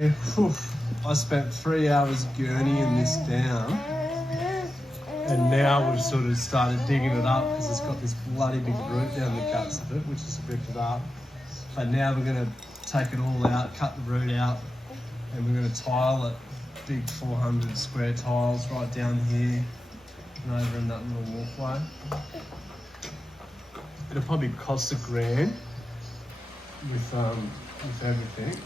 I spent 3 hours gurneying this down, and now we've sort of started digging it up because it's got this bloody big root down the guts of it, which is a bit of that. But now we're going to take it all out, cut the root out, and we're going to tile it. Big 400 square tiles right down here and over in that little walkway. It'll probably cost $1,000 with everything.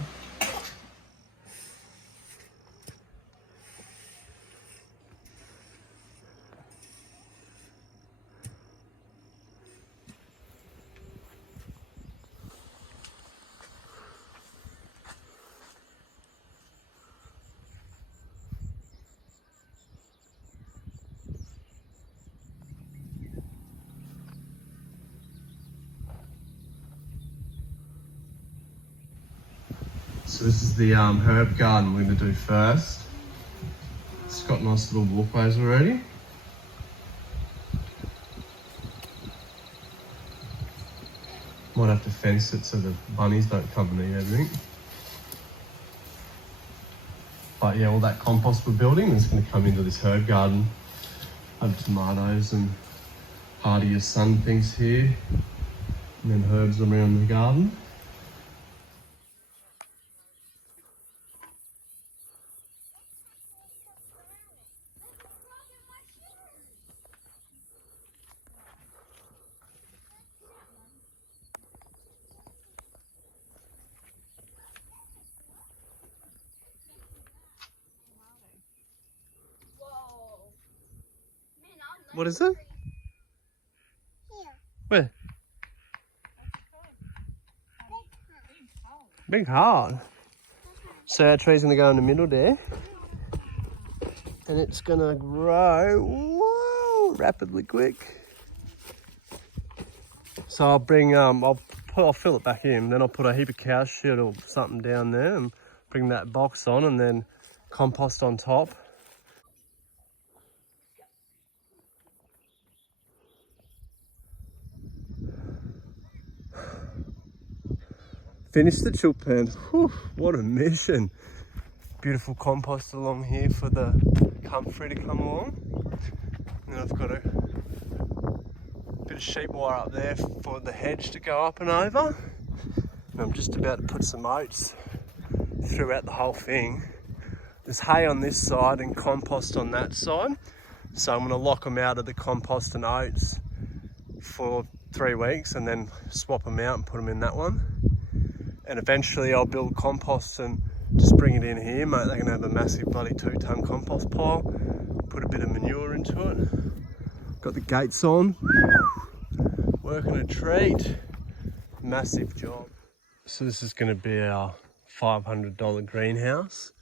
So this is the herb garden we're going to do first. It's got nice little walkways already. Might have to fence it so the bunnies don't come and eat everything. But yeah, all that compost we're building is going to come into this herb garden. Have tomatoes and hardier sun things here, and then herbs around the garden. What is it? Here. Where? Big heart. So our tree's gonna go in the middle there, and it's gonna grow rapidly quick. So I'll bring I'll fill it back in, then I'll put a heap of cow shit or something down there and bring that box on, and then compost on top. Finish the chill pen. Whew, what a mission. Beautiful compost along here for the comfrey to come along. And then I've got a bit of sheep wire up there for the hedge to go up and over. And I'm just about to put some oats throughout the whole thing. There's hay on this side and compost on that side. So I'm gonna lock them out of the compost and oats for 3 weeks and then swap them out and put them in that one. And eventually I'll build compost and just bring it in here, mate. They're gonna have a massive bloody 2-ton compost pile. Put a bit of manure into it. Got the gates on. Working a treat. Massive job. So this is gonna be our $500 greenhouse.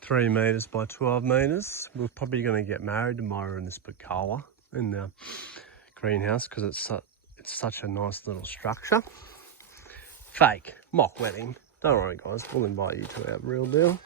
3 meters by 12 meters. We're probably gonna get married tomorrow in this pergola in the greenhouse because it's such a nice little structure. Fake, mock wedding. Don't worry guys, we'll invite you to our real deal.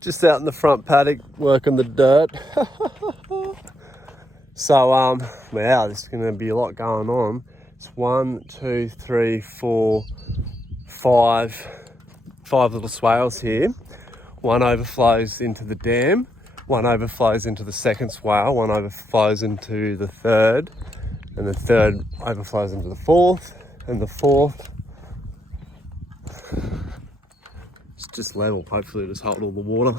Just out in the front paddock working the dirt. So wow, there's gonna be a lot going on. It's 1, 2, 3, 4, 5 little swales here. One overflows into the dam, one overflows into the second swale, one overflows into the third. and the third overflows into the fourth, and the fourth it's just level. Hopefully just hold all the water.